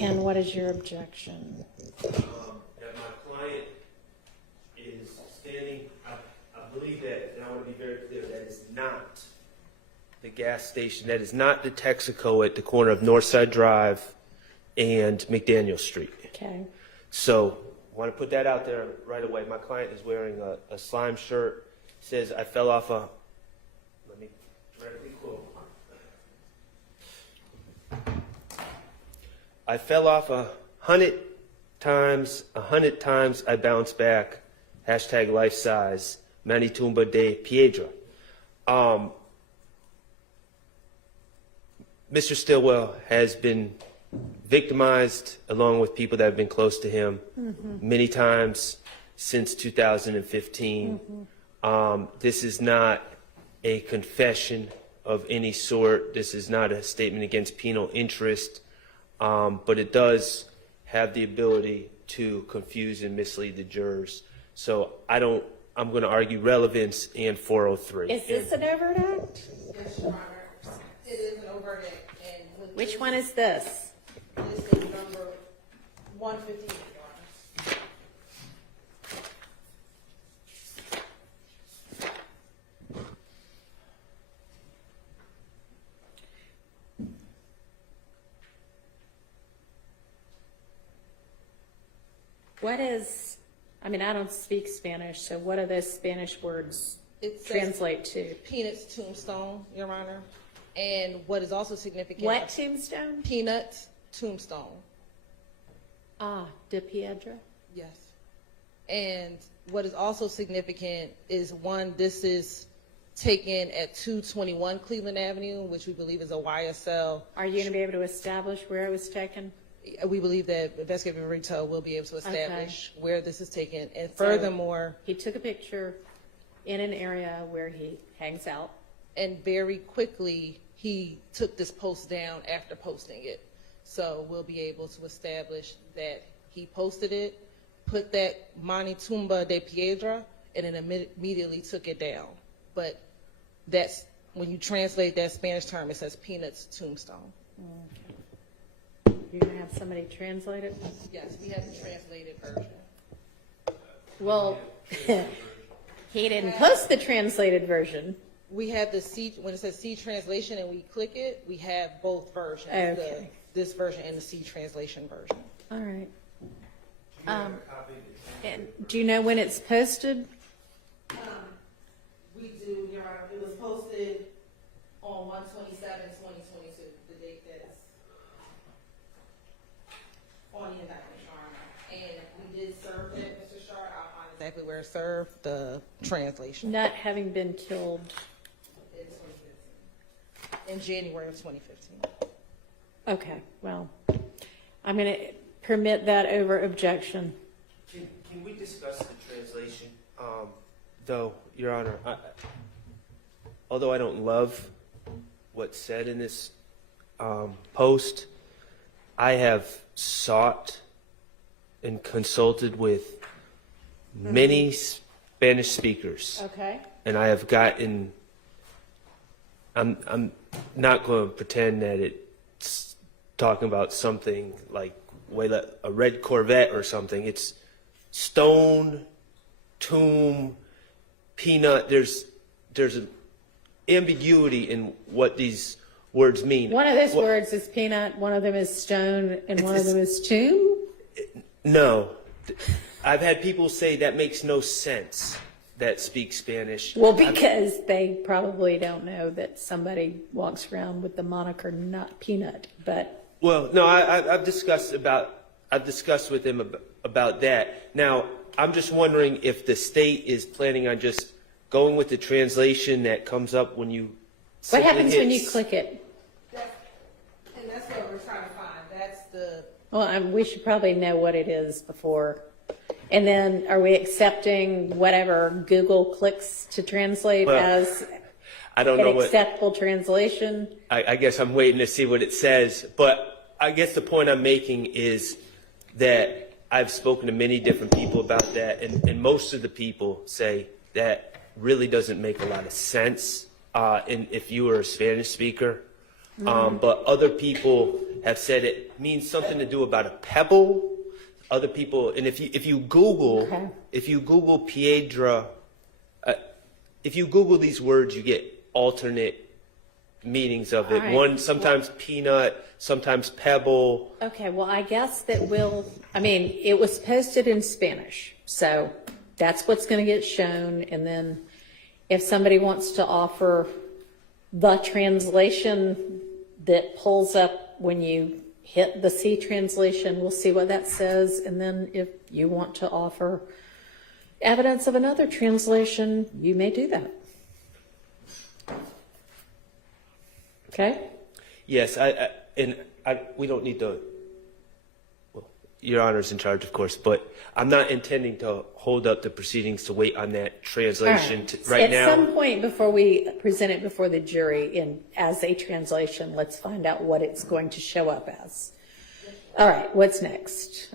And what is your objection? That my client is standing, I believe that, and I want to be very clear, that is not the gas station, that is not the Texaco at the corner of Northside Drive and McDaniel Street. Okay. So, I want to put that out there right away. My client is wearing a slime shirt, says, I fell off a, let me directly quote. I fell off 100 times I bounced back, hashtag life size, Manitumba de Piedra. Mr. Stillwell has been victimized along with people that have been close to him many times since 2015. This is not a confession of any sort. This is not a statement against penal interest. But it does have the ability to confuse and mislead the jurors. So I'm going to argue relevance and 403. Is this an overt act? Yes, Your Honor. It is an overt act. And Which one is this? This is number 158, Your Honor. What is, I mean, I don't speak Spanish, so what do those Spanish words It says translate to? Peanuts Tombstone, Your Honor. And what is also significant. What tombstone? Peanuts Tombstone. Ah, de Piedra. Yes. And what is also significant is, one, this is taken at 221 Cleveland Avenue, which we believe is a YSL. Are you going to be able to establish where it was taken? We believe that investigative retail will be able to establish where this is taken. And furthermore, He took a picture in an area where he hangs out. and very quickly, he took this post down after posting it. So we'll be able to establish that he posted it, put that Manitumba de Piedra, and then immediately took it down. But that's, when you translate that Spanish term, it says Peanuts Tombstone. You're going to have somebody translate it? Yes, we have the translated version. Well, he didn't post the translated version. We have the C, when it says C translation and we click it, we have both versions. Okay. This version and the C translation version. All right. And do you know when it's posted? We do, Your Honor. It was posted on 1/27/2022, the date that's on the indictment, Your Honor. And we did serve that, Mr. Schardt. I'll find exactly where it served, the translation. Not having been killed. In 2015. In January of 2015. Okay, well, I'm going to permit that over objection. Can we discuss the translation? Though, Your Honor, although I don't love what's said in this post, I have sought and consulted with many Spanish speakers. Okay. And I have gotten, I'm not going to pretend that it's talking about something like a red Corvette or something. It's stone, tomb, peanut. There's an ambiguity in what these words mean. One of those words is peanut, one of them is stone, and one of them is tomb? No. I've had people say that makes no sense that speak Spanish. Well, because they probably don't know that somebody walks around with the moniker not peanut, but. Well, no, I've discussed with him about that. Now, I'm just wondering if the state is planning on just going with the translation that comes up when you. What happens when you click it? And that's what we're trying to find. That's the. Well, we should probably know what it is before. And then are we accepting whatever Google clicks to translate as I don't know an acceptable translation? I guess I'm waiting to see what it says. But I guess the point I'm making is that I've spoken to many different people about that, and most of the people say that really doesn't make a lot of sense. And if you were a Spanish speaker, But other people have said it means something to do about a pebble. Other people, and if you Google, Okay. if you Google piedra, if you Google these words, you get alternate meanings of it. All right. One, sometimes peanut, sometimes pebble. Okay, well, I guess that it was posted in Spanish, so that's what's going to get shown. And then if somebody wants to offer the translation that pulls up when you hit the C translation, we'll see what that says. And then if you want to offer evidence of another translation, you may do that. Okay? Yes, we don't need to. Well, Your Honor's in charge, of course, but I'm not intending to hold up the proceedings to wait on that translation right now. At some point before we present it before the jury as a translation, let's find out what it's going to show up as. All right, what's next?